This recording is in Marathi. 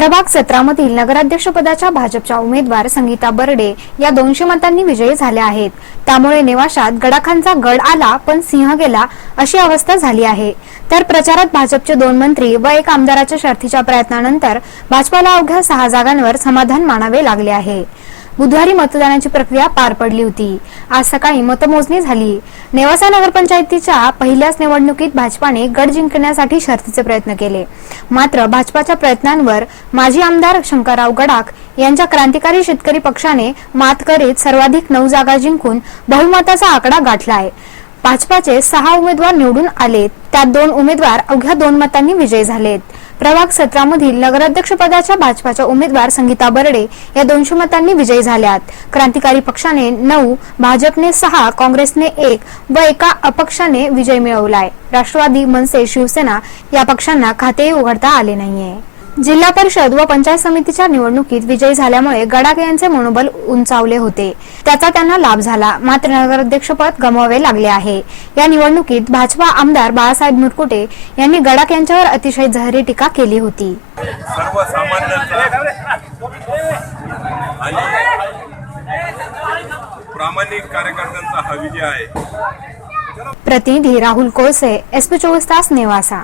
प्रभाग सत्रामधील नगराध्यक्षपदाच्या भाजपच्या उमेदवार संगीता बर्डे या दोनशे मतांनी विजयी झाल्या आहेत. त्यामुळे नेवाशात गडाखांचा गड आला पण सिंह गेला अशी अवस्था झाली आहे. तर प्रचारात भाजपचे दोन मंत्री व एक आमदाराच्या शर्थीच्या प्रयत्नानंतर भाजपाला अवघ्या सहा जागांवर समाधान मानावे लागले आहे. बुधवारी मतदानाची प्रक्रिया पार पडली होती. आज सकाळी मतमोजणी झाली. नेवासा नगरपंचायतीच्या पहिल्याच निवडणुकीत भाजपाने गड जिंकण्यासाठी शर्थीचे प्रयत्न केले. मात्र भाजपाच्या प्रयत्नांवर माजी आमदार शंकरराव गडाख यांच्या क्रांतिकारी शेतकरी पक्षाने मात करीत सर्वाधिक नऊ जागा जिंकून बहुमताचा आकडा गाठला आहे भाजपाचे सहा उमेदवार निवडून आले त्यात दोन उमेदवार अवघ्या दोन मतांनी विजयी झालेत. प्रभाग सतरामधील नगराध्यक्षपदाच्या भाजपाच्या उमेदवार संगीता बर्डे या दोनशे मतांनी विजयी झाल्यात. क्रांतिकारी पक्षाने नऊ भाजपने सहा काँग्रेसने एक व एका अपक्षाने विजय मिळवलाय. राष्ट्रवादी मनसे शिवसेना या पक्षांना खातेही उघडता आले नाहीये. जिल्हा परिषद व पंचायत समितीच्या निवडणुकीत विजयी झाल्यामुळे गडाख यांचे मनोबल उंचावले होते. त्याचा त्यांना लाभ झाला. मात्र नगराध्यक्षपद गमवावे लागले आहे. या निवडणुकीत भाजपा आमदार बाळासाहेब मुरकुटे यांनी गडाख यांच्यावर अतिशय जहरी टीका केली होती. प्रामाणिक कार्यकर्त्यांचा हा विजय आहे. प्रतिनिधी राहुल कोळसे एसपी चोवीस तास नेवासा.